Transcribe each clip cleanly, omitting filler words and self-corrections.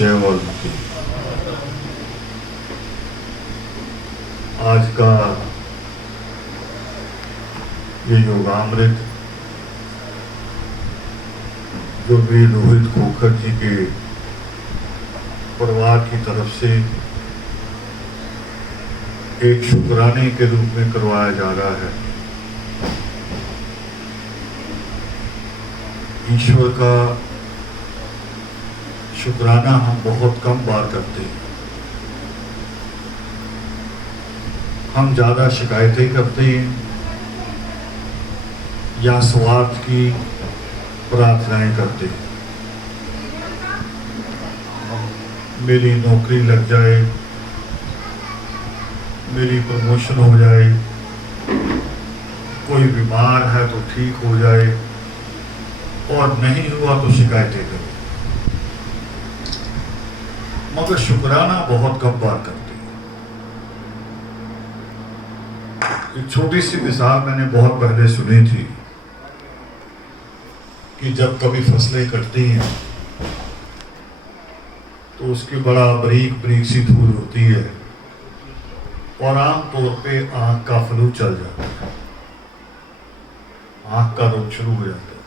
जय वाल्मीकि। आज का ये योगामृत जो भी रोहित खोखर जी के परिवार की तरफ से एक शुक्राने के रूप में करवाया जा रहा है, ईश्वर का शुक्राना हम बहुत कम बार करते हैं। हम ज़्यादा शिकायतें करते हैं या स्वार्थ की प्रार्थनाएं करते हैं। मेरी नौकरी लग जाए, मेरी प्रमोशन हो जाए, कोई बीमार है तो ठीक हो जाए, और नहीं हुआ तो शिकायतें करें। मगर शुक्राना बहुत कम बार करते हैं। एक छोटी सी मिसाल मैंने बहुत पहले सुनी थी कि जब कभी फसलें कटती हैं तो उसकी बड़ा बारीक बारीक सी धूल होती है और आमतौर पे आंख का फ्लू चल जाता है, आंख का रोग शुरू हो जाता है।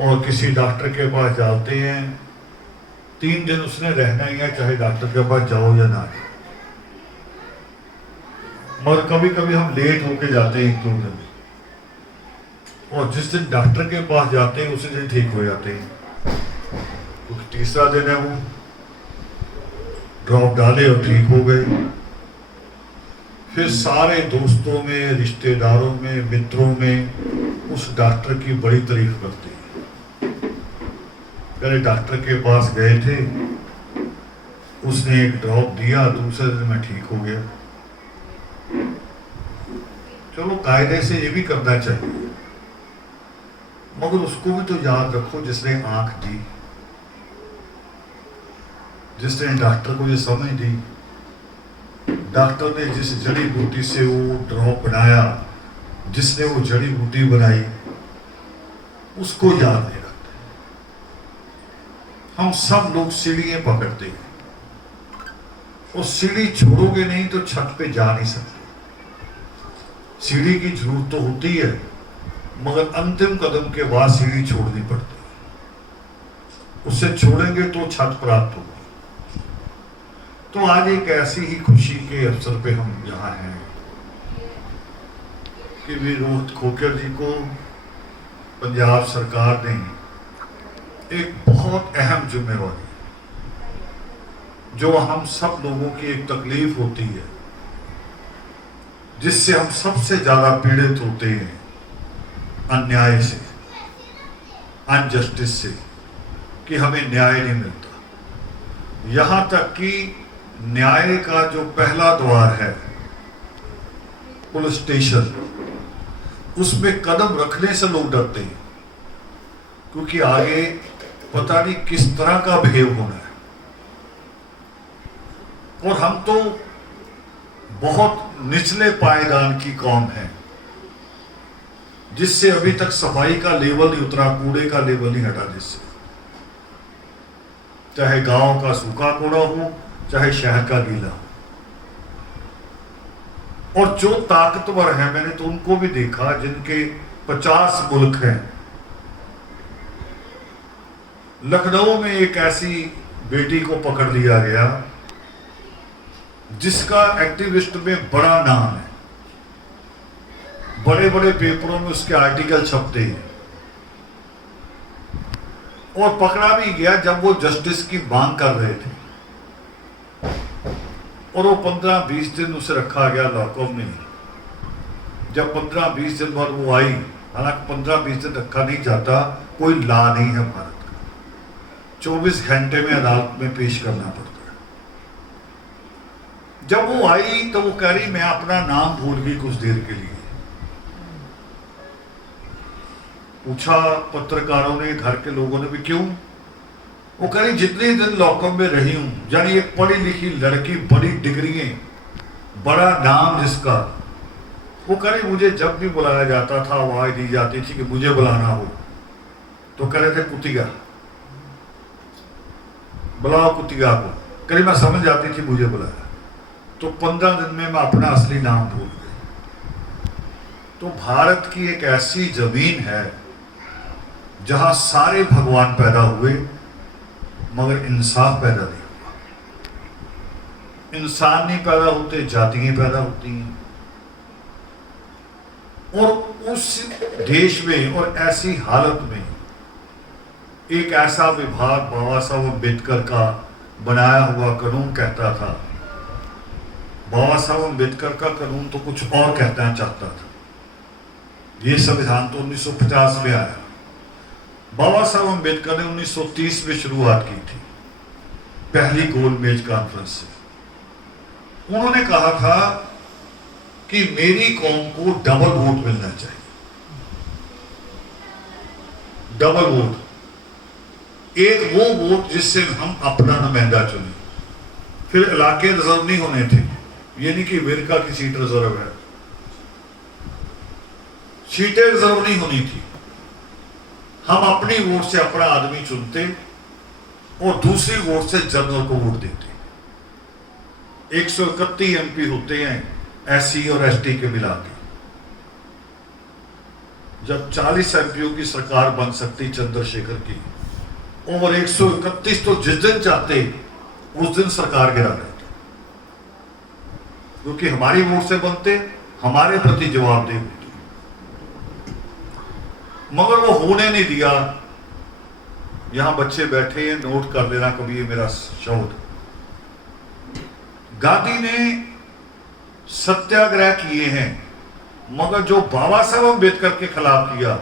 और किसी डॉक्टर के पास जाते हैं, 3 दिन उसने रहना ही है, चाहे डॉक्टर के पास जाओ या ना। मगर कभी कभी हम लेट होके जाते हैं 1-2 दिन, और जिस दिन डॉक्टर के पास जाते हैं उसी दिन ठीक हो जाते हैं। क्योंकि तीसरा दिन है, वो ड्रॉप डाले और ठीक हो गए। फिर सारे दोस्तों में, रिश्तेदारों में, मित्रों में उस डॉक्टर की बड़ी तारीफ करते हैं। पहले डॉक्टर के पास गए थे, उसने एक ड्रॉप दिया, दूसरे दिन मैं ठीक हो गया। चलो कायदे से ये भी करना चाहिए, मगर उसको भी तो याद रखो जिसने आंख दी, जिसने डॉक्टर को ये समझ दी, डॉक्टर ने जिस जड़ी बूटी से वो ड्रॉप बनाया, जिसने वो जड़ी बूटी बनाई, उसको याद नहीं रखते। हम सब लोग सीढ़ियां पकड़ते हैं, और सीढ़ी छोड़ोगे नहीं तो छत पे जा नहीं सकते। सीढ़ी की जरूरत तो होती है, मगर अंतिम कदम के बाद सीढ़ी छोड़नी पड़ती है। उसे छोड़ेंगे तो छत प्राप्त होगी। तो आज एक ऐसी ही खुशी के अवसर पे हम यहाँ हैं कि भी रोहित खोखर जी को पंजाब सरकार ने एक बहुत अहम जिम्मेवारी, जो हम सब लोगों की एक तकलीफ होती है, जिससे हम सबसे ज्यादा पीड़ित होते हैं, अन्याय से, अनजस्टिस से, कि हमें न्याय नहीं मिलता। यहां तक कि न्याय का जो पहला द्वार है, पुलिस स्टेशन, उसमें कदम रखने से लोग डरते हैं, क्योंकि आगे पता नहीं किस तरह का बिहेव होना है। और हम तो बहुत निचले पायदान की कौम है, जिससे अभी तक सफाई का लेवल नहीं उतरा, कूड़े का लेवल नहीं हटा, जिससे चाहे गांव का सूखा कूड़ा हो, चाहे शहर का गीला हो। और जो ताकतवर है, मैंने तो उनको भी देखा जिनके 50 मुल्क हैं। लखनऊ में एक ऐसी बेटी को पकड़ लिया गया जिसका एक्टिविस्ट में बड़ा नाम है, बड़े बड़े पेपरों में उसके आर्टिकल छपते हैं, और पकड़ा भी गया जब वो जस्टिस की मांग कर रहे थे। और वो 15-20 दिन उसे रखा गया लॉकअप में। जब 15-20 दिन बाद वो आई, हालांकि 15-20 दिन रखा नहीं जाता, कोई लॉ नहीं है भारत का, 24 घंटे में अदालत में पेश करना पड़ता है। जब वो आई तो वो कह रही मैं अपना नाम भूल गई कुछ देर के लिए। पूछा पत्रकारों ने, घर के लोगों ने भी, क्यों? वो कह रही जितने दिन लॉकअप में रही हूं, यानी एक पढ़ी लिखी लड़की, बड़ी डिग्रियां, बड़ा नाम जिसका, वो कह रही मुझे जब भी बुलाया जाता था, आवाज दी जाती थी कि मुझे बुलाना हो, तो कह रहे थे कुतिया। बुलाओ कुतिया को। करीमा समझ जाती थी मुझे बुलाया, तो 15 दिन में मैं अपना असली नाम भूल गई। तो भारत की एक ऐसी जमीन है जहां सारे भगवान पैदा हुए मगर इंसाफ पैदा नहीं हुआ। इंसान नहीं पैदा होते, जातियां पैदा होती हैं। और उस देश में और ऐसी हालत में एक ऐसा विभाग बाबा साहब अम्बेडकर का बनाया हुआ कानून कहता था, बाबा साहब अम्बेडकर का कानून तो कुछ और कहना चाहता था। ये संविधान तो 1950 में आया। बाबा साहब अम्बेडकर ने 1930 में शुरुआत की थी पहली गोलमेज कॉन्फ्रेंस से। उन्होंने कहा था कि मेरी कौम को डबल वोट मिलना चाहिए। डबल वोट, एक वो वोट जिससे हम अपना नुमाइंदा चुने। फिर इलाके रिजर्व नहीं होने थे, ये नहीं कि विरका की सीट रिजर्व है, सीटें रिजर्व नहीं होनी थी। हम अपनी वोट से अपना आदमी चुनते और दूसरी वोट से जनरल को वोट देते। 131 एमपी होते हैं एससी और एसटी के मिला के। जब 40 एमपीओ की सरकार बन सकती चंद्रशेखर की, और 131 तो जिस दिन चाहते उस दिन सरकार गिरा देते, क्योंकि हमारी वोट से बनते, हमारे प्रति जवाबदेह होते। मगर वो होने नहीं दिया। यहां बच्चे बैठे हैं, नोट कर लेना कभी ये मेरा शब्द। गांधी ने सत्याग्रह किए हैं, मगर जो बाबा साहब अम्बेडकर के खिलाफ किया,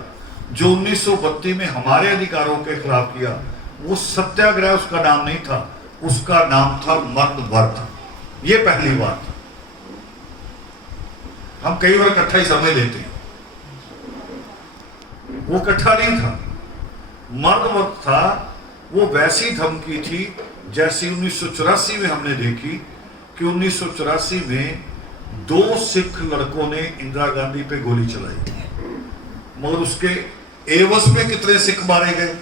जो 1932 में हमारे अधिकारों के खिलाफ किया, वो सत्याग्रह उसका नाम नहीं था, उसका नाम था मर्द वर्थ। ये पहली बात। हम कई बार इकट्ठा ही समझ लेते हैं, वो इकट्ठा नहीं था। मर्द वर्थ था। वो वैसी धमकी थी जैसी 1984 में हमने देखी कि 1984 में 2 सिख लड़कों ने इंदिरा गांधी पे गोली चलाई, मगर उसके एवज में कितने सिख मारे गए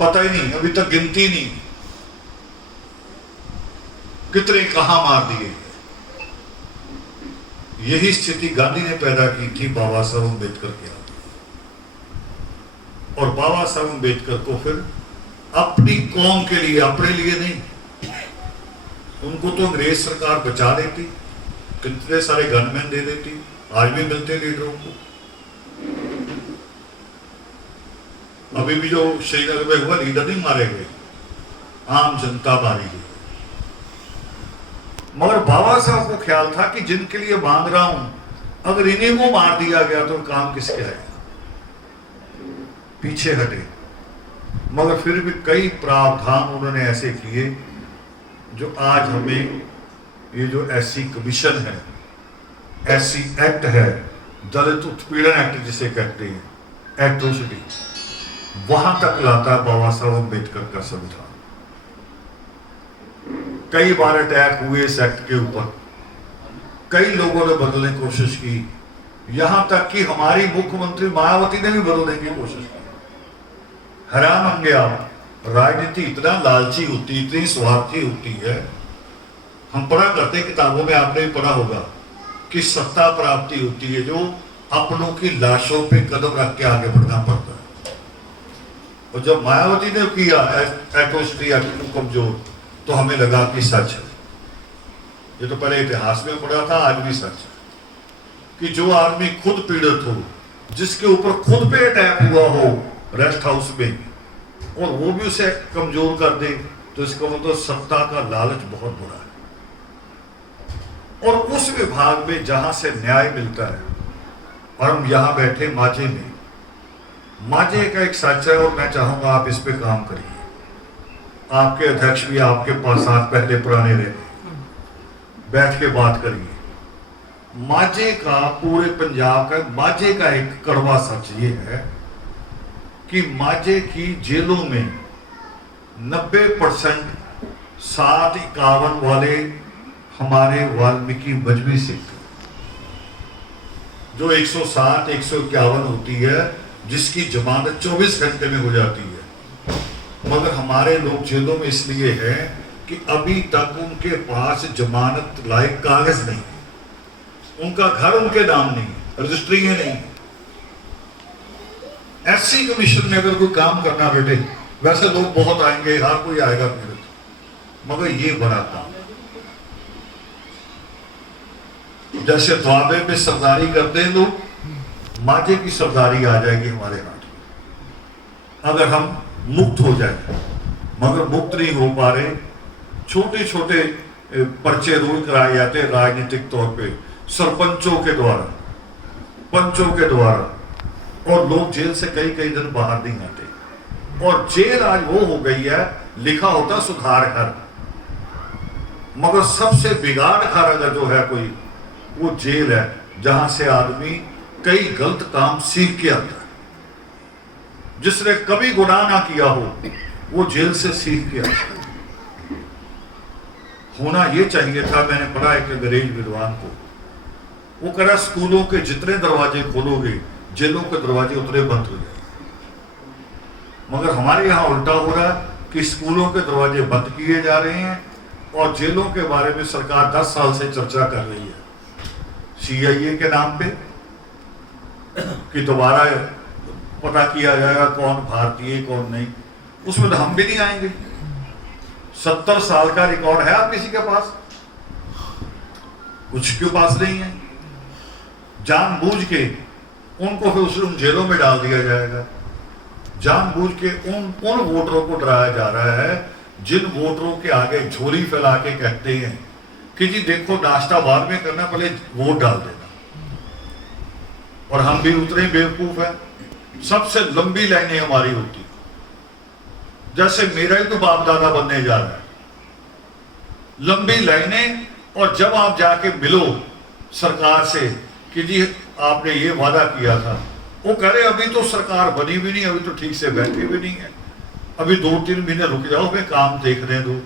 पता ही नहीं, अभी तक गिनती नहीं, कितने कहां मार दिए। यही स्थिति गांधी ने पैदा की थी बाबा साहब अम्बेडकर के हाथ। और बाबा साहब अम्बेडकर को फिर अपनी कौम के लिए, अपने लिए नहीं, उनको तो अंग्रेज सरकार बचा लेती, कितने सारे गनमैन दे देती, आज भी मिलते लीडरों को। अभी भी जो श्रीनगर में हुआ, लीडर नहीं मारे गए, आम जनता मारी गई। मगर बाबा साहब को ख्याल था कि जिनके लिए मांग रहा हूं, अगर इन्हीं को मार दिया गया तो काम किसके आएगा। पीछे हटे। मगर फिर भी कई प्रावधान उन्होंने ऐसे किए जो आज हमें ये जो एससी कमीशन है, एससी एक्ट है, दलित उत्पीड़न एक्ट जिसे कहते हैं, एट्रोसिटी, वहां तक लाता है बाबा साहब अम्बेडकर का संविधान। कई बार अटैक हुए इस एक्ट के ऊपर, कई लोगों ने बदलने की कोशिश की, यहां तक कि हमारी मुख्यमंत्री मायावती ने भी बदलने की कोशिश की। हैरान होंगे आप, राजनीति इतना लालची होती, इतनी स्वार्थी होती है। हम पढ़ा करते किताबों में, आपने भी पढ़ा होगा कि सत्ता प्राप्ति होती है जो अपनों की लाशों पे कदम रख के आगे बढ़ना पड़ता है। और जब मायावती ने किया एट्रोसिटी एक्ट को कमजोर, तो हमें लगा कि सच है। ये तो पहले इतिहास में पढ़ा था, आज भी सच है कि जो आदमी खुद पीड़ित हो, जिसके ऊपर खुद पे अटैक हुआ हो रेस्ट हाउस में, और वो भी उसे कमजोर कर दे, तो इसका मतलब सत्ता का लालच बहुत बुरा है। और उस विभाग में जहां से न्याय मिलता है, और हम यहां बैठे माझे में, माझे का एक सच है, और मैं चाहूंगा आप इस पे काम करिए। आपके अध्यक्ष भी आपके पास साथ पहले पुराने रहे, बैठ के बात करिए। माझे का, पूरे पंजाब का माझे का एक कड़वा सच ये है कि माझे की जेलों में 90% 751 वाले हमारे वाल्मीकि मजहबी सिख, जो 107 151 होती है, जिसकी जमानत 24 घंटे में हो जाती है, मगर हमारे लोग जेलों में इसलिए है कि अभी तक उनके पास जमानत लायक कागज नहीं, उनका घर उनके नाम नहीं, रजिस्ट्री नहीं। एससी कमीशन में अगर कोई काम करना बेटे, वैसे लोग बहुत आएंगे, हर कोई आएगा पीड़ित, मगर ये बड़ा काम। जैसे द्वाबे में सरदारी करते हैं लोग, माजे की सरदारी आ जाएगी हमारे हाथ में अगर हम मुक्त हो जाए, मगर मुक्त नहीं हो पा रहे। छोटे छोटे पर्चे रूल कराए जाते हैं राजनीतिक तौर पे, सरपंचों के द्वारा, पंचों के द्वारा, और लोग जेल से कई कई दिन बाहर नहीं आते। और जेल आज वो हो गई है, लिखा होता सुधार घर, मगर सबसे बिगाड़ घर अगर जो है कोई, वो जेल है, जहां से आदमी कई गलत काम सीख के आता है। जिसने कभी गुनाह ना किया हो, वो जेल से सीख के आता है। होना ये चाहिए था, मैंने पढ़ा एक अंग्रेज विद्वान को, वो कह रहा स्कूलों के जितने दरवाजे खोलोगे, जेलों के दरवाजे उतने बंद हो जाए। मगर हमारे यहाँ उल्टा हो रहा है कि स्कूलों के दरवाजे बंद किए जा रहे हैं और जेलों के बारे में सरकार 10 साल से चर्चा कर रही है CIA के नाम पे कि दोबारा पता किया जाएगा कौन भारतीय कौन नहीं। उसमें तो हम भी नहीं आएंगे। 70 साल का रिकॉर्ड है आप किसी के पास? कुछ के पास नहीं है। जानबूझ के उनको फिर उन जेलों में डाल दिया जाएगा। जानबूझ के उन वोटरों को डराया जा रहा है जिन वोटरों के आगे झोली फैला के कहते हैं कि जी देखो नाश्ता बाद में करना, पहले वोट डाल देना। और हम भी उतने बेवकूफ हैं। सबसे लंबी लाइनें हमारी होती, जैसे मेरा ही तो बाप दादा बनने जा रहा है, लंबी लाइनें। और जब आप जाके मिलो सरकार से कि जी आपने ये वादा किया था, वो कह रहे अभी तो सरकार बनी भी नहीं, अभी तो ठीक से बैठी भी नहीं है, अभी 2-3 महीने रुक जाओ, हमें काम देखने दो।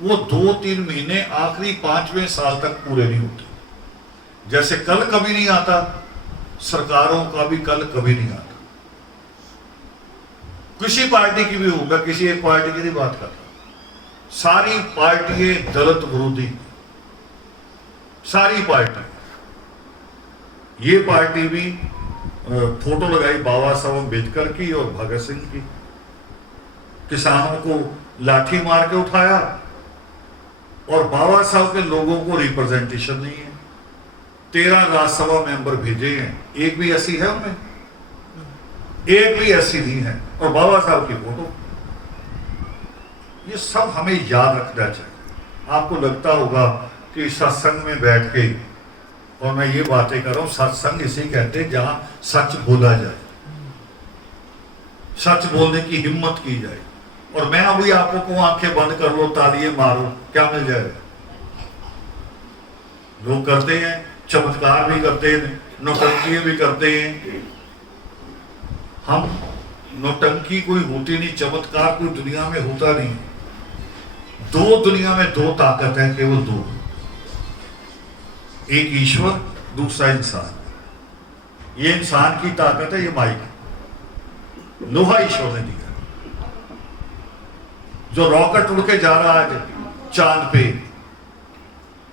वो 2-3 महीने आखिरी 5वें साल तक पूरे नहीं होते। जैसे कल कभी नहीं आता, सरकारों का भी कल कभी नहीं आता। किसी पार्टी की भी हो, मैं किसी एक पार्टी की नहीं बात कर रहा, सारी पार्टियां दलित विरोधी, सारी पार्टी। ये पार्टी भी फोटो लगाई बाबा साहब अम्बेडकर की और भगत सिंह की, किसानों को लाठी मार के उठाया, और बाबा साहब के लोगों को रिप्रेजेंटेशन नहीं है। 13 राज्यसभा मेंबर भेजे हैं, एक भी ऐसी है उनमें, एक भी ऐसी नहीं है, और बाबा साहब की फोटो। ये सब हमें याद रखना चाहिए। आपको लगता होगा कि सत्संग में बैठ के, और मैं ये बातें कर रहा हूं, सत्संग इसे कहते हैं जहां सच बोला जाए, सच बोलने की हिम्मत की जाए। और मैं अभी आपको कहूं आंखें बंद कर लो, तालियां मारो, क्या मिल जाएगा? लोग करते हैं, चमत्कार भी करते हैं, नौटंकी भी करते हैं। हम नौटंकी कोई होती नहीं, चमत्कार कोई दुनिया में होता नहीं। दुनिया में 2 ताकत है, केवल 2, एक ईश्वर, दूसरा इंसान। ये इंसान की ताकत है, ये माइक, लोहा ईश्वर ने दिया। जो रॉकेट उड़ के जा रहा है चांद पे,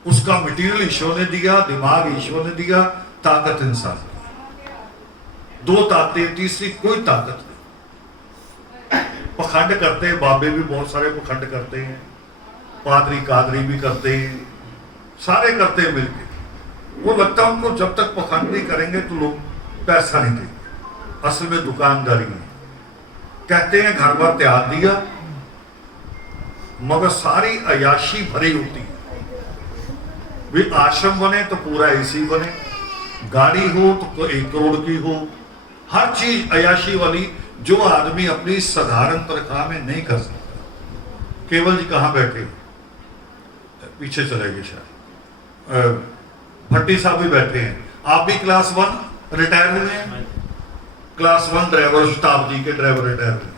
उसका मटेरियल ईश्वर ने दिया, दिमाग ईश्वर ने दिया, ताकत इंसान की। 2 ताकतें, तीसरी कोई ताकत नहीं। पखंड करते हैं, बाबे भी बहुत सारे पखंड करते हैं, पादरी कादरी भी करते हैं, सारे करते हैं मिलके। वो लगता है उनको जब तक पखंड नहीं करेंगे तो लोग पैसा नहीं देंगे। असल में दुकानदारी है। कहते हैं घर भर त्याग दिया, मगर सारी अयाशी भरी होती है। वे आश्रम बने तो पूरा AC बने, गाड़ी हो तो 1 करोड़ की हो, हर चीज अयाशी वाली, जो आदमी अपनी साधारण तनख्वाह में नहीं कर सकता। केवल जी कहाँ बैठे, पीछे चले गए शायद, भट्टी साहब भी बैठे हैं। आप भी क्लास 1 रिटायर हुए हैं, क्लास 1 ड्राइवर, शताब्दी के ड्राइवर रिटायर हुए।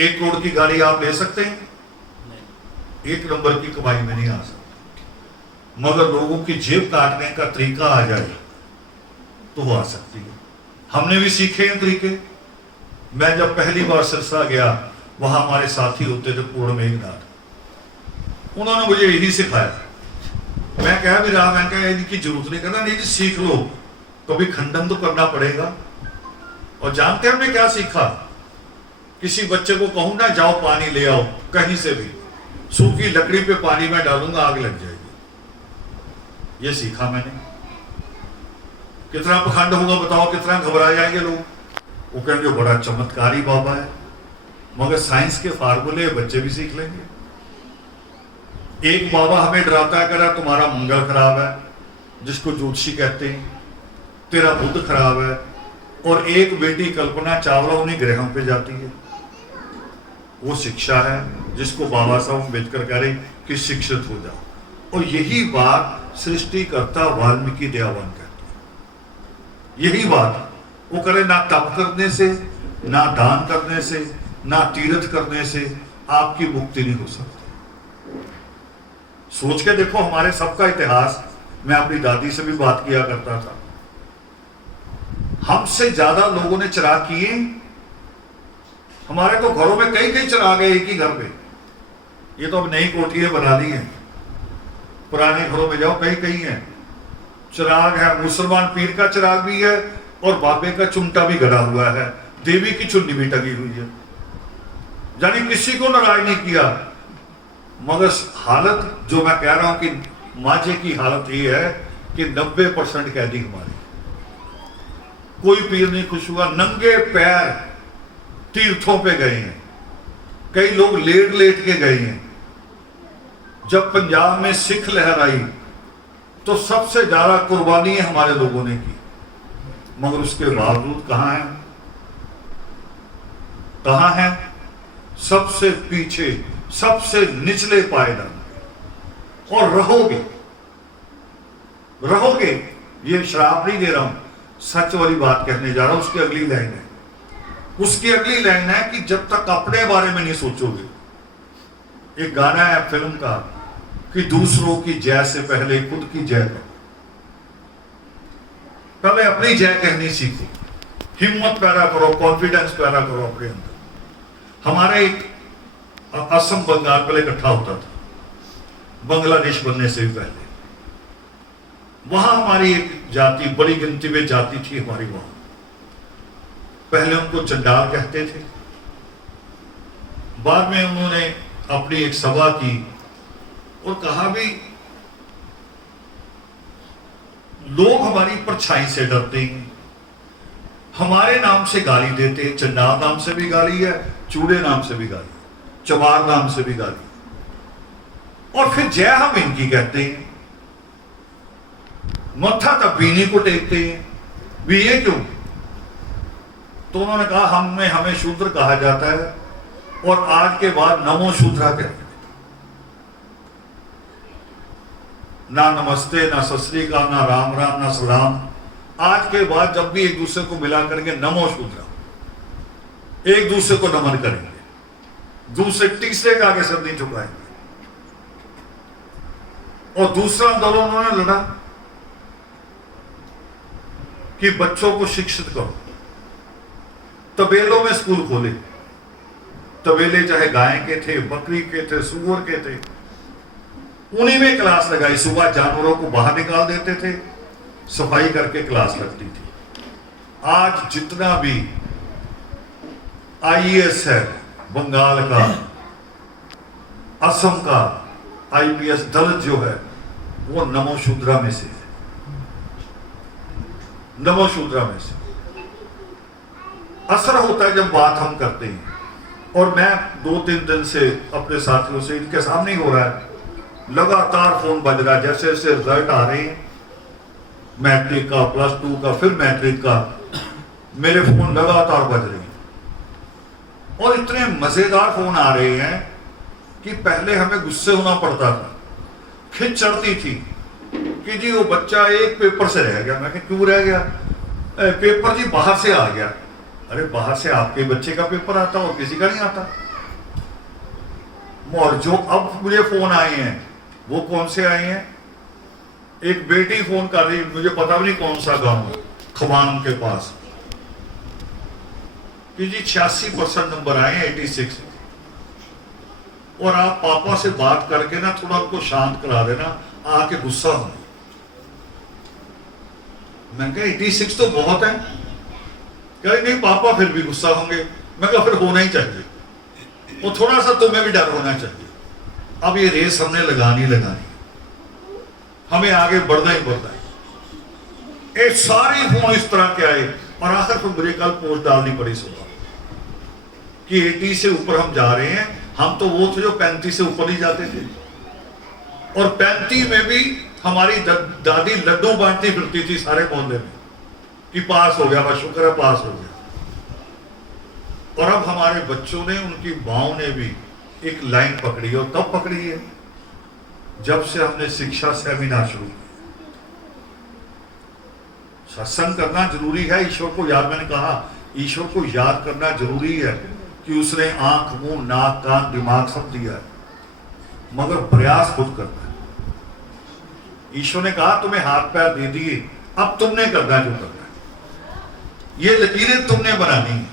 1 करोड़ की गाड़ी आप ले सकते हैं? 1 नंबर की कमाई में नहीं आ सकती, मगर लोगों की जेब काटने का तरीका आ जाए तो वो आ सकती है। हमने भी सीखे हैं तरीके। मैं जब पहली बार सिरसा गया वहां हमारे साथी होते थे पूर्ण मेघनाथ, उन्होंने मुझे यही सिखाया। मैं कह भी रहा, मैं कहा इनकी जरूरत नहीं करना, नहीं जी सीख लो, कभी खंडन तो करना पड़ेगा। और जानते हैं हमने क्या सीखा? किसी बच्चे को कहूं ना जाओ पानी ले आओ, कहीं से भी सूखी लकड़ी पे पानी में डालूंगा आग लग जाएगी। ये सीखा मैंने। कितना पखंड होगा बताओ, कितना घबरा जाएंगे लोग। वो कहेंगे बड़ा चमत्कारी बाबा है, मगर साइंस के फार्मूले बच्चे भी सीख लेंगे। एक बाबा हमें डराता है, कह रहा तुम्हारा मंगल खराब है, जिसको ज्योतिषी कहते हैं, तेरा बुध खराब है। और एक बेटी कल्पना चावला उन्हीं ग्रहों पे जाती है। वो शिक्षा है जिसको बाबा साहब अम्बेडकर कह रहे कि शिक्षित हो जाओ। और यही बात सृष्टिकर्ता वाल्मीकि दयावान कहते हैं। यही बात वो करे, ना तप करने से, ना दान करने से, ना तीर्थ करने से आपकी मुक्ति नहीं हो सकती। सोच के देखो हमारे सबका इतिहास। मैं अपनी दादी से भी बात किया करता था, हमसे ज्यादा लोगों ने चिराग किए। हमारे तो घरों में कई कई चिराग है एक ही घर पे। ये तो अब नई कोठियां बना दी हैं, पुराने घरों में जाओ कई कई हैं चिराग है। मुसलमान पीर का चिराग भी है और बाबे का चुमटा भी गड़ा हुआ है, देवी की चुन्नी भी टंगी हुई है। यानी किसी को नाराज नहीं किया। मगर हालत जो मैं कह रहा हूं कि माजे की हालत ये है कि 90% कैदी हमारे, कोई पीर नहीं खुश हुआ। नंगे पैर तीर्थों पे गए हैं, कई लोग लेट लेट के गए हैं। जब पंजाब में सिख लहर आई तो सबसे ज्यादा कुर्बानी हमारे लोगों ने की, मगर उसके बावजूद कहां है, कहां है? सबसे पीछे, सबसे निचले पायदान। और रहोगे, रहोगे। ये श्राप नहीं दे रहा हूं, सच वाली बात कहने जा रहा हूं। उसकी अगली लाइन है, उसकी अगली लाइन है कि जब तक अपने बारे में नहीं सोचोगे। एक गाना है फिल्म का कि दूसरों की जय से पहले खुद की जय करो। पहले अपनी जय कहनी सीखो, हिम्मत पैदा करो, कॉन्फिडेंस पैदा करो अपने अंदर। हमारे एक असम बंगाल पहले इकट्ठा होता था, बांग्लादेश बनने से भी पहले। वहां हमारी एक जाति, बड़ी गिनती में जाति थी हमारी वहां। पहले उनको चंडाल कहते थे, बाद में उन्होंने अपनी एक सभा की और कहा भी लोग हमारी परछाई से डरते हैं, हमारे नाम से गाली देते हैं। चंडाल नाम से भी गाली है, चूड़े नाम से भी गाली, चमार नाम से भी गाली। और फिर जय हम इनकी कहते हैं, मत्था तब बीनी को टेकते हैं भी, ये क्यों? तो उन्होंने कहा हमें शूद्र कहा जाता है और आज के बाद नमो शूद्रा कहते हैं। ना नमस्ते, ना सत श्री अकाल, ना राम राम, ना सलाम। आज के बाद जब भी एक दूसरे को मिला करके नमो शूद्रा, एक दूसरे को नमन करेंगे, दूसरे तीसरे का आगे सर नहीं झुकाएंगे। और दूसरा आंदोलन उन्होंने लड़ा कि बच्चों को शिक्षित करो। तबेलों में स्कूल खोले, तबेले चाहे गाय के थे, बकरी के थे, सूअर के थे, उन्हीं में क्लास लगाई। सुबह जानवरों को बाहर निकाल देते थे, सफाई करके क्लास लगती थी। आज जितना भी आईएएस है बंगाल का, असम का आईपीएस दल जो है, वो नमो शूद्रा में से है, नमो शूद्रा में से। असर होता है जब बात हम करते हैं। और मैं 2-3 दिन से अपने साथियों से, इनके सामने ही हो रहा है, लगातार फोन बज रहा है। जैसे जैसे रिजल्ट आ रहे हैं, मैट्रिक का, +2 का, फिर मैट्रिक का, मेरे फोन लगातार बज रहे हैं। और इतने मजेदार फोन आ रहे हैं कि पहले हमें गुस्से होना पड़ता था, खिंच चढ़ती थी कि जी वो बच्चा एक पेपर से रह गया। मैं कहा क्यों रह गया? पेपर जी बाहर से आ गया। अरे बाहर से आपके बच्चे का पेपर आता और किसी का नहीं आता। और जो अब मुझे फोन आए हैं वो कौन से आए हैं? एक बेटी फोन कर रही, मुझे पता भी नहीं कौन सा गांव, खबान के पास, कि जी 86% नंबर आए हैं, 86। और आप पापा से बात करके ना थोड़ा उनको शांत करा देना, आके गुस्सा होना। मैंने कहा 86 तो बहुत है। कह नहीं पापा फिर भी गुस्सा होंगे। मैं कहा फिर होना ही चाहिए, वो थोड़ा सा तुम्हें भी डर होना चाहिए। अब ये रेस हमने लगानी, हमें आगे बढ़ना ही बढ़ना है। ये सारे फोन इस तरह के आए और आखिर फिर मुझे कल पोस्ट डालनी पड़ी सुबह कि 80 से ऊपर हम जा रहे हैं। हम तो वो थे जो 35 से ऊपर ही जाते थे, और 35 में भी हमारी दादी लड्डू बांटती फिरती थी सारे मोहल्ले में कि पास हो गया, बस शुक्र है पास हो गया। और अब हमारे बच्चों ने, उनकी माओ ने भी एक लाइन पकड़ी, और तब पकड़ी है जब से हमने शिक्षा सेमिनार शुरू किया। सत्संग करना जरूरी है, ईश्वर को याद, मैंने कहा ईश्वर को याद करना जरूरी है कि उसने आंख, मुंह, नाक, कान, दिमाग सब दिया है, मगर प्रयास खुद करना है। ईश्वर ने कहा तुम्हें हाथ पैर दे दिए, अब तुमने करना जो करना है, ये लकीरें तुमने बनानी है।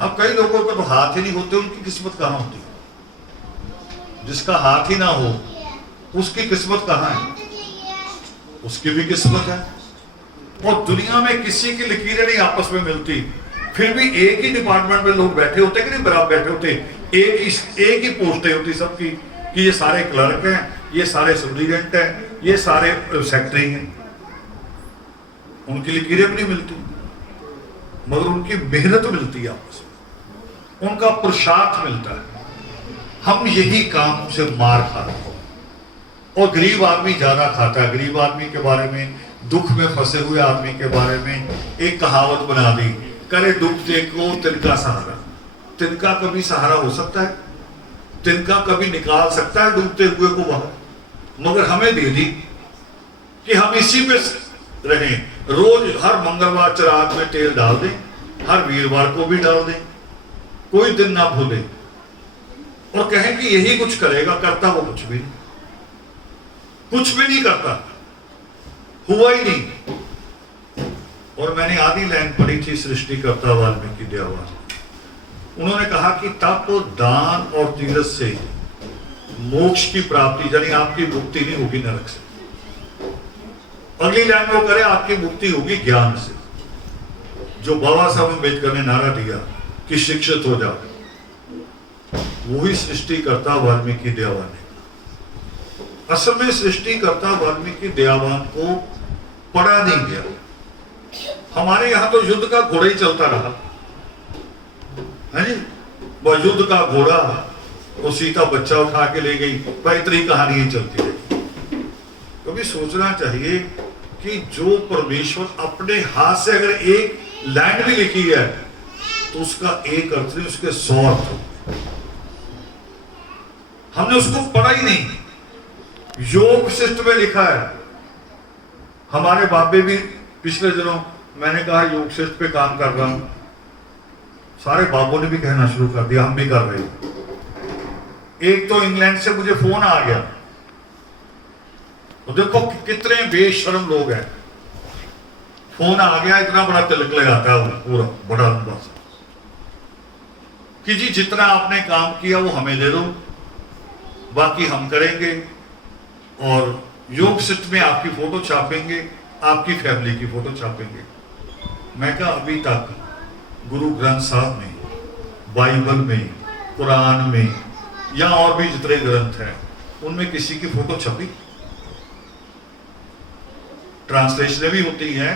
अब कई लोगों को तो हाथ ही नहीं होते, उनकी किस्मत कहां होती है? जिसका हाथ ही ना हो उसकी किस्मत कहां है? उसकी भी किस्मत है। और दुनिया में किसी की लकीरें नहीं आपस में मिलती, फिर भी एक ही डिपार्टमेंट में लोग बैठे होते कि नहीं, बराबर बैठे होते, एक ही पोस्टें होती सबकी कि ये सारे क्लर्क हैं, ये सारे सुप्रीडेंट हैं, ये सारे सेक्रेटरी हैं। उनकी लकीरें भी नहीं मिलती, मगर उनकी मेहनत मिलती है आपस में, उनका पुरुषार्थ मिलता है। हम यही काम से मार खाते हैं, और गरीब आदमी ज्यादा खाता है। गरीब आदमी के बारे में, दुख में फंसे हुए आदमी के बारे में एक कहावत बना दी, करे डूबते को तिनका सहारा। तिनका कभी सहारा हो सकता है? तिनका कभी निकाल सकता है डूबते हुए को बाहर? मगर हमें दे दी कि हम इसी पे रहें। रोज हर मंगलवार चिराग में तेल डाल दें, हर वीरवार को भी डाल दें, कोई दिन ना भूलें, और कहें कि यही कुछ करेगा, करता वो कुछ भी नहीं करता, हुआ ही नहीं। और मैंने आधी लाइन पढ़ी थी सृष्टिकर्ता वाल्मीकि देवान, उन्होंने कहा कि तप, दान और तीरथ से मोक्ष की प्राप्ति, यानी आपकी मुक्ति नहीं होगी नरक से। अगली लाइन वो करे आपकी मुक्ति होगी ज्ञान से, जो बाबा साहब अम्बेडकर ने नारा दिया कि शिक्षित हो जाओ, वही सृष्टिकर्ता वाल्मीकि देवान है। असल में सृष्टिकर्ता वाल्मीकि देवान को पढ़ा नहीं गया। हमारे यहां तो युद्ध का घोड़ा ही चलता रहा है जी, वह युद्ध का घोड़ा, वो सीता बच्चा उठा के ले गई, इतनी कहानी ही चलती रही। कभी सोचना चाहिए कि जो परमेश्वर अपने हाथ से अगर एक लाइन भी लिखी है तो उसका एक अर्थ नहीं, उसके 100 अर्थ होते। हमने उसको पढ़ा ही नहीं। योग शिष्ट में लिखा है, हमारे बाबे भी पिछले दिनों, मैंने कहा योग शिष्ट पे काम कर रहा हूं, सारे बाबों ने भी कहना शुरू कर दिया, हम भी कर रहे हैं। एक तो इंग्लैंड से मुझे फोन आ गया, तो देखो कितने बेशर्म लोग हैं। फोन आ गया, इतना बड़ा तिलक लगाता है पूरा बड़ा लंबा सा कि जी जितना आपने काम किया वो हमें दे दो, बाकी हम करेंगे, और योग शिष्ट में आपकी फोटो छापेंगे, आपकी फैमिली की फोटो छापेंगे। मैं कहा अभी तक गुरु ग्रंथ साहब में, बाइबल में, कुरान में, या और भी जितने ग्रंथ हैं उनमें किसी की फोटो छपी? ट्रांसलेशन भी होती है,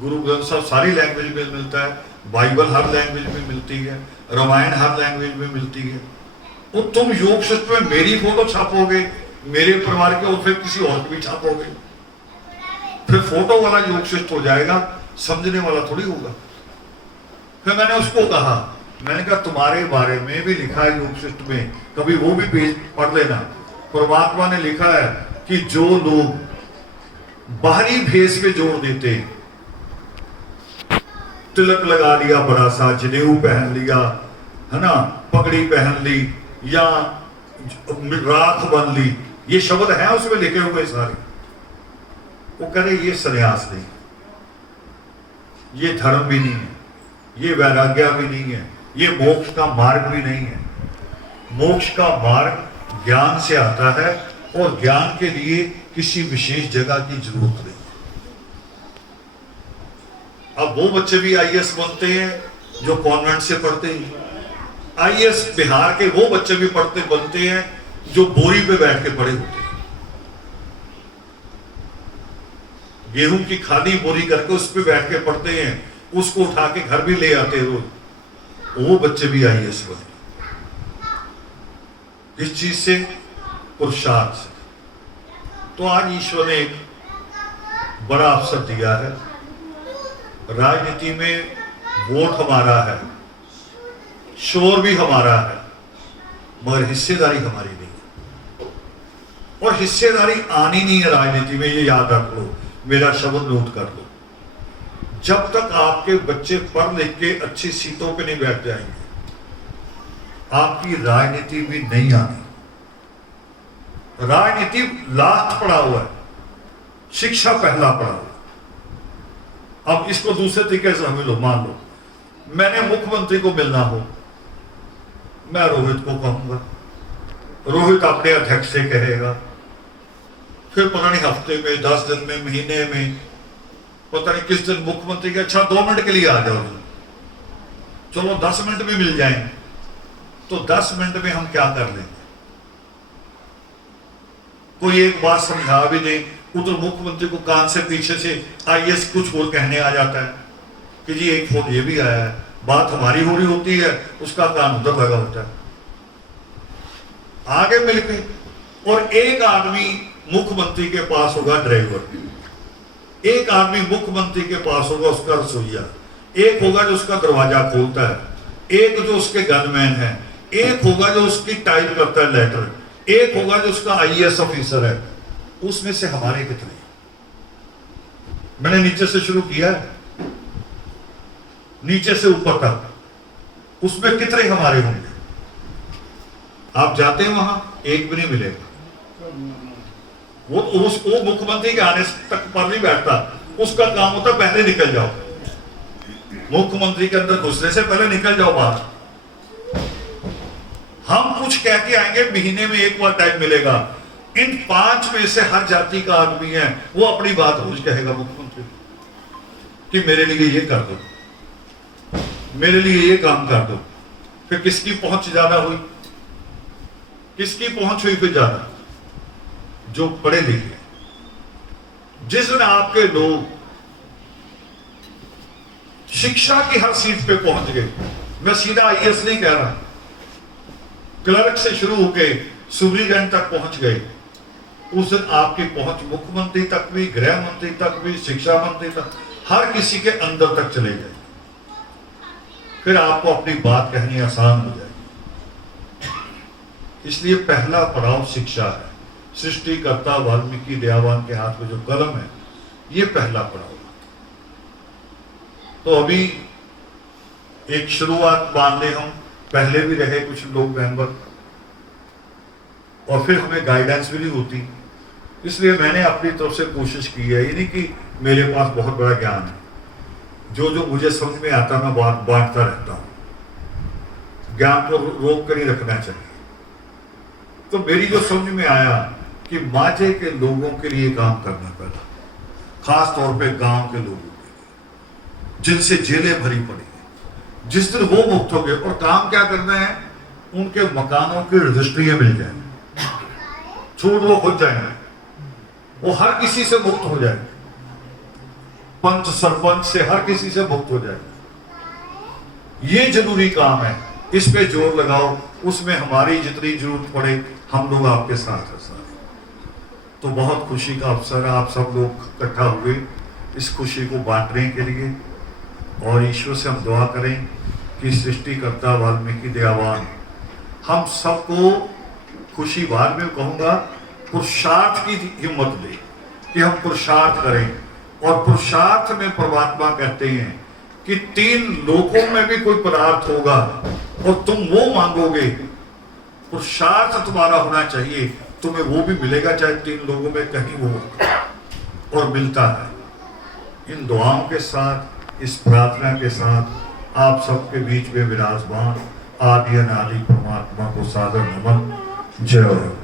गुरु ग्रंथ साहब सारी लैंग्वेज में मिलता है, बाइबल हर लैंग्वेज में मिलती है, रामायण हर लैंग्वेज में मिलती है। तो तुम योग शिष्ट में मेरी फोटो छापोगे, मेरे परिवार के, और फिर किसी और की भी छापोगे, फिर फोटो वाला योग शिष्ट हो जाएगा, समझने वाला थोड़ी होगा। फिर मैंने उसको कहा, मैंने कहा तुम्हारे बारे में भी लिखा है योग शिष्ट में, कभी वो भी पेज पढ़ लेना। परमात्मा ने लिखा है कि जो लोग बाहरी भेष पे जोर देते, तिलक लगा लिया बड़ा सा, जनेऊ पहन लिया है ना, पगड़ी पहन ली, या राख बन ली, ये शब्द है उसमें लिखे हुए सारे, वो कह रहे ये संन्यास नहीं, ये धर्म भी नहीं है, ये वैराग्य भी नहीं है, ये मोक्ष का मार्ग भी नहीं है। मोक्ष का मार्ग ज्ञान से आता है और ज्ञान के लिए किसी विशेष जगह की जरूरत नहीं। अब वो बच्चे भी आईएएस बनते हैं जो कॉन्वेंट से पढ़ते हैं। आईएएस बिहार के वो बच्चे भी बनते हैं जो बोरी पे बैठ के पढ़े होते हैं। गेहूं की खादी बोरी करके उस पे बैठ के पढ़ते हैं, उसको उठा के घर भी ले आते हो, वो बच्चे भी आईएएस बने। इस चीज से, पुरुषार्थ से। तो आज ईश्वर ने एक बड़ा अवसर दिया है। राजनीति में वोट हमारा है, शोर भी हमारा है, मगर हिस्सेदारी हमारी नहीं है। और हिस्सेदारी आनी नहीं है राजनीति में, ये याद रख लो, मेरा शब्द नोट कर लो। जब तक आपके बच्चे पढ़ लिख के अच्छी सीटों पे नहीं बैठ जाएंगे, आपकी राजनीति भी नहीं आनी। राजनीति लास्ट पड़ा हुआ है, शिक्षा पहला पड़ा हुआ है। अब इसको दूसरे तरीके से समझ लो। मान लो मैंने मुख्यमंत्री को मिलना हो, मैं रोहित को कहूंगा, रोहित अपने अध्यक्ष से कहेगा, फिर पता नहीं हफ्ते में, 10 दिन में, महीने में, पता नहीं किस दिन मुख्यमंत्री के अच्छा 2 मिनट के लिए आ जाओ, चलो 10 मिनट भी मिल जाएंगे, तो 10 मिनट में हम क्या कर लेंगे? कोई एक बात समझा भी दे, उधर मुख्यमंत्री को कान से पीछे से आईएएस कुछ और कहने आ जाता है कि जी एक फोन ये भी आया है, बात हमारी हो रही होती है, उसका कान उधर लगा होता है। आगे मिलके, और एक आदमी मुख्यमंत्री के पास होगा ड्राइवर, एक आदमी मुख्यमंत्री के पास होगा उसका रसोइया, एक होगा जो उसका दरवाजा खोलता है, एक जो उसके गनमैन है, एक होगा जो उसकी टाइप करता है लेटर, एक होगा जो उसका आईएएस ऑफिसर है। उसमें से हमारे कितने? मैंने नीचे से शुरू किया है, नीचे से ऊपर तक, उसमें कितने हमारे होंगे? आप जाते हैं वहां, एक भी नहीं मिलेगा। वो मुख्यमंत्री के आने तक पर नहीं बैठता, उसका काम होता पहले निकल जाओ, मुख्यमंत्री के अंदर घुसने से पहले निकल जाओ बाहर। हम कुछ कह के आएंगे, महीने में एक बार टाइम मिलेगा। इन 5 में से हर जाति का आदमी है, वो अपनी बात रोज कहेगा मुख्यमंत्री कि मेरे लिए ये कर दो, मेरे लिए ये काम कर दो। फिर किसकी पहुंच ज्यादा हुई? किसकी पहुंच हुई फिर ज्यादा? जो पढ़े लिखे। जिस दिन आपके लोग शिक्षा की हर सीट पे पहुंच गए, मैं सीधा आईएएस नहीं कह रहा, क्लर्क से शुरू होके सुप्रीडेंट तक पहुंच गए, उस दिन आपकी पहुंच मुख्यमंत्री तक भी, गृह मंत्री तक भी, शिक्षा मंत्री तक, हर किसी के अंदर तक चले जाए। फिर आपको अपनी बात कहनी आसान हो जाएगी। इसलिए पहला पड़ाव शिक्षा है। सृष्टिकर्ता वाल्मीकि दयावान के हाथ में जो कलम है, ये पहला पड़ाव। तो अभी एक शुरुआत मान ले, हम पहले भी रहे कुछ लोग मेंबर, और फिर हमें गाइडेंस भी नहीं होती। इसलिए मैंने अपनी तरफ से कोशिश की है, ये नहीं कि मेरे पास बहुत बड़ा ज्ञान है, जो मुझे समझ में आता मैं बांटता रहता हूं। ज्ञान को रोक कर ही रखना चाहिए। तो मेरी जो समझ में आया कि माझे के लोगों के लिए काम करना पड़ा, खास तौर पे गांव के लोगों के लिए, जिनसे जेलें भरी पड़ी है। जिस दिन वो मुक्त हो गए, और काम क्या करना है, उनके मकानों की रजिस्ट्रियां मिल जाए, छूट वो खुद जाएंगे, वो हर किसी से मुक्त हो जाए, पंच सरपंच से हर किसी से मुक्त हो जाए। ये जरूरी काम है, इस पे जोर लगाओ। उसमें हमारी जितनी जरूरत पड़े, हम लोग आपके साथ हैं सारे। तो बहुत खुशी का अवसर है, आप सब लोग इकट्ठा हुए इस खुशी को बांटने के लिए। और ईश्वर से हम दुआ करें कि सृष्टिकर्ता वाल्मीकि दयावान हम सबको खुशी, बाद में कहूंगा, पुरुषार्थ की हिम्मत दे कि हम पुरुषार्थ करें। और पुरुषार्थ में परमात्मा कहते हैं कि 3 लोकों में भी कोई पदार्थ होगा और तुम वो मांगोगे, पुरुषार्थ तुम्हारा होना चाहिए, तुम्हें वो भी मिलेगा, चाहे 3 लोगों में कहीं वो, और मिलता है। इन दुआओं के साथ, इस प्रार्थना के साथ आप सबके बीच में विराजमान आदि अनादि परमात्मा को सादर नमन। जय हो।